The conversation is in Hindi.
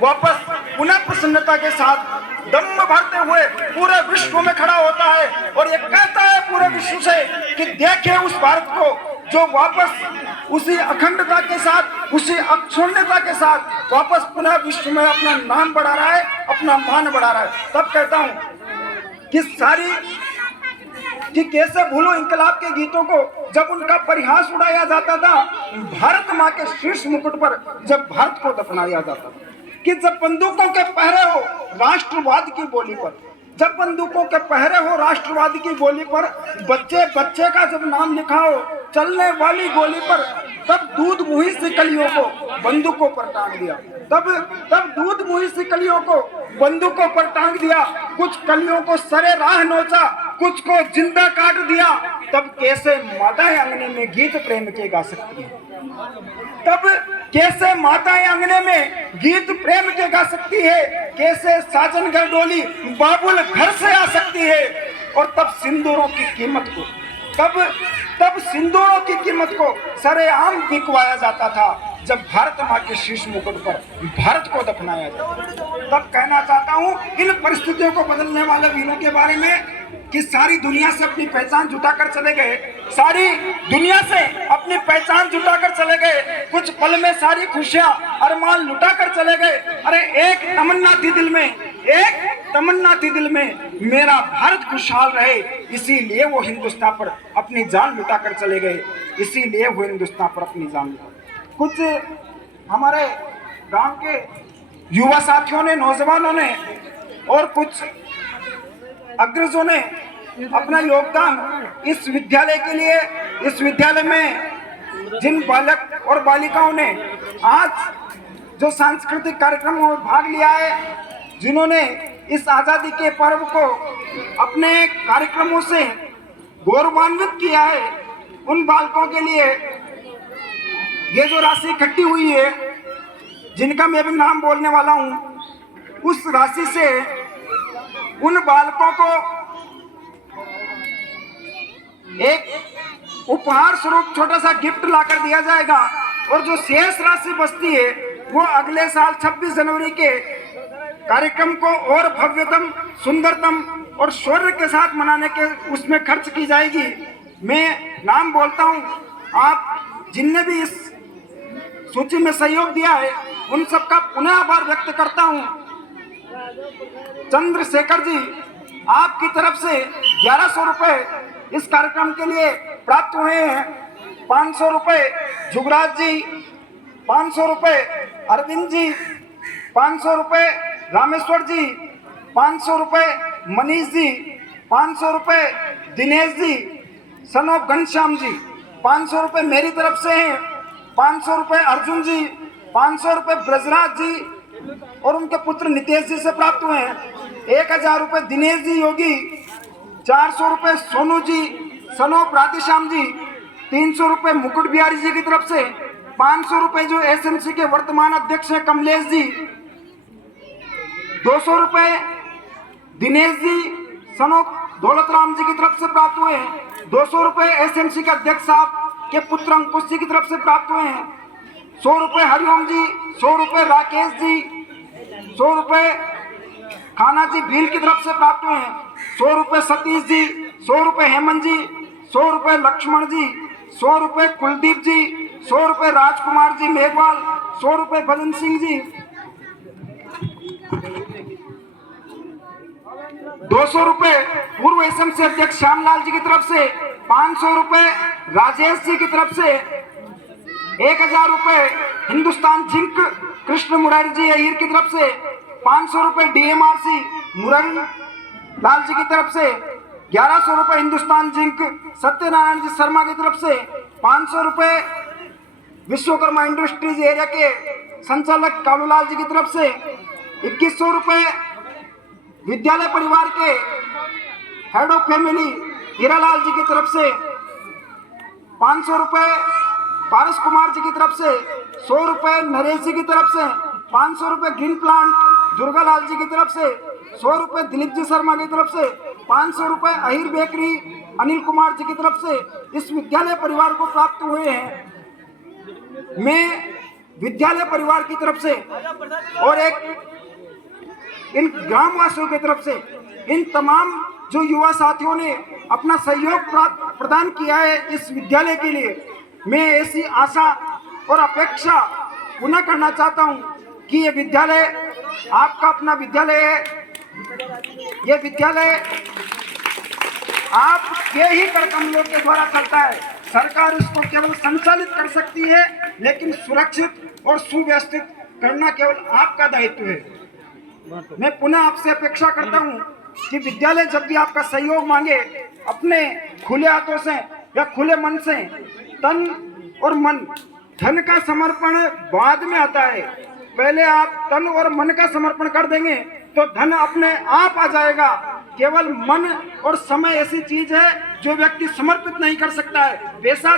वापस पुनः प्रसन्नता के साथ दम भरते हुए पूरे विश्व में खड़ा होता है और ये कहता है पूरे विश्व से कि देखे उस भारत को जो वापस उसी अखंडता के साथ, उसी अक्षुण्णता के साथ वापस पुनः विश्व में अपना नाम बढ़ा रहा है, अपना मान बढ़ा रहा है। तब कहता हूं कि सारी कि कैसे भूलो इंकलाब के गीतों को, जब उनका परिहास उड़ाया जाता था भारत माँ के शीर्ष मुकुट पर, जब भारत को दफनाया जाता था, कि जब बंदूकों के पहरे हो राष्ट्रवाद की बोली पर, जब बंदूकों के पहरे हो राष्ट्रवाद की बोली पर, बच्चे बच्चे का जब नाम लिखा हो चलने वाली गोली पर, तब दूध मुही सी कलियों को बंदूकों पर टांग दिया, तब दूध मुही सी कलियों को बंदूकों पर टांग दिया, कुछ कलियों को सरे राह नोचा, कुछ को जिंदा काट दिया, तब कैसे माताएं अंगने में गीत प्रेम के गा सकती है, तब कैसे माताएं अंगने में गीत प्रेम के गा सकती है, कैसे साजन घर डोली बाबुल घर से आ सकती है। और तब सिंदूरों की कीमत को, तब सिंदूरों की कीमत को सरेआम बिकवाया जाता था, जब भारत माँ के शीर्ष मुकुट पर भारत को दफनाया जाता। तब कहना चाहता हूँ इन परिस्थितियों को बदलने वाले वीरों के बारे में कि सारी दुनिया से अपनी पहचान जुटाकर चले गए, सारी दुनिया से अपनी पहचान जुटाकर चले गए, कुछ पल में सारी खुशियां अरमान लुटाकर चले गए। अरे एक तमन्ना थी दिल में, एक तमन्ना थी दिल में, मेरा भारत खुशहाल रहे, इसीलिए वो हिंदुस्तान पर अपनी जान लुटाकर चले गए, इसीलिए वो हिंदुस्तान पर अपनी जान लुटा। कुछ हमारे गांव के युवा साथियों ने, नौजवानों ने और कुछ अग्रजों ने अपना योगदान इस विद्यालय के लिए, इस विद्यालय में जिन बालक और बालिकाओं ने आज जो सांस्कृतिक कार्यक्रमों में भाग लिया है, जिन्होंने इस आज़ादी के पर्व को अपने कार्यक्रमों से गौरवान्वित किया है, उन बालकों के लिए ये जो राशि इकट्ठी हुई है, जिनका मैं भी नाम बोलने वाला हूँ, उस राशि से उन बालकों को एक उपहार स्वरूप छोटा सा गिफ्ट लाकर दिया जाएगा और जो शेष राशि बचती है वो अगले साल 26 जनवरी के कार्यक्रम को और भव्यतम, सुंदरतम और शौर्य के साथ मनाने के उसमें खर्च की जाएगी। मैं नाम बोलता हूं, आप जिनने भी इस सूची में सहयोग दिया है उन सबका पुनः आभार व्यक्त करता हूं। चंद्रशेखर जी, आपकी तरफ से 1100 रुपए इस कार्यक्रम के लिए प्राप्त हुए हैं। 500 रुपए जुगराज जी, 500 रुपए अरविंद जी, 500 रुपए रामेश्वर जी, 500 रुपए मनीष जी, 500 रुपए दिनेश जी, सन ऑफ घनश्याम जी, 500 रुपए मेरी तरफ से हैं, 500 रुपए अर्जुन जी, 500 रुपए ब्रजराज जी और उनके पुत्र नितेश जी से प्राप्त हुए हैं। 1000 रुपए दिनेश जी योगी, 400 रुपए सोनू जी, सन ऑफ राधेश्याम जी, 300 रुपए मुकुट बिहारी जी की तरफ से, 500 रुपए जो एसएमसी के वर्तमान अध्यक्ष हैं कमलेश जी, 200 रुपए दिनेश जी सन ऑफ दौलत राम जी की तरफ से प्राप्त हुए हैं। 200 रुपए एसएमसी के अध्यक्ष साहब के पुत्र अंकुश जी की तरफ से प्राप्त हुए हैं। 100 रुपए हरिओम जी, 100 रुपए राकेश जी, 100 रुपए खाना जी भील की तरफ से प्राप्त हुए हैं। 100 रुपए सतीश जी, 100 रुपए हेमंत जी, 100 रुपए लक्ष्मण जी, 100 रुपए कुलदीप जी, 100 रुपए राजकुमार जी मेघवाल, 100 रुपए भजन सिंह जी, 200 रुपए पूर्व एसएमसी अध्यक्ष श्यामलाल जी की तरफ से, 500 रुपए राजेश जी की तरफ से, 1000 रुपए हिंदुस्तान जिंक कृष्ण मुरारी जी अहिर की तरफ से, 500 रुपए डीएमआरसी मुरारी लाल जी की तरफ से, 1100 रुपए हिंदुस्तान जिंक सत्यनारायण जी शर्मा की तरफ से, 500 रुपए विश्वकर्मा इंडस्ट्रीज एरिया के संचालक कालूलाल जी की तरफ से, 2100 रुपए विद्यालय परिवार के हेड ऑफ फैमिली हीरालाल जी की तरफ से, 500 रुपए पारस कुमार जी की तरफ से, 100 रुपए नरेश जी की तरफ से, 500 रुपए ग्रीन प्लांट दुर्गालाल जी की तरफ से, 100 रुपए दिलीप जी शर्मा की तरफ से, 500 रुपए अहिर बेकरी अनिल कुमार जी की तरफ से इस विद्यालय परिवार को प्राप्त हुए हैं। मैं विद्यालय परिवार की तरफ से और एक इन ग्रामवासियों की तरफ से इन तमाम जो युवा साथियों ने अपना सहयोग प्रदान किया है इस विद्यालय के लिए, मैं ऐसी आशा और अपेक्षा पुनः करना चाहता हूं कि ये विद्यालय आपका अपना विद्यालय है। ये विद्यालय आपके ही करकमलों के द्वारा चलता है। सरकार इसको केवल संचालित कर सकती है, लेकिन सुरक्षित और सुव्यवस्थित करना केवल आपका दायित्व है। मैं पुनः आपसे अपेक्षा करता हूं कि विद्यालय जब भी आपका सहयोग मांगे, अपने खुले हाथों से या खुले मन से, तन और मन, धन का समर्पण बाद में आता है। पहले आप तन और मन का समर्पण कर देंगे तो धन अपने आप आ जाएगा। केवल मन और समय ऐसी चीज है जो व्यक्ति समर्पित नहीं कर सकता है। पैसा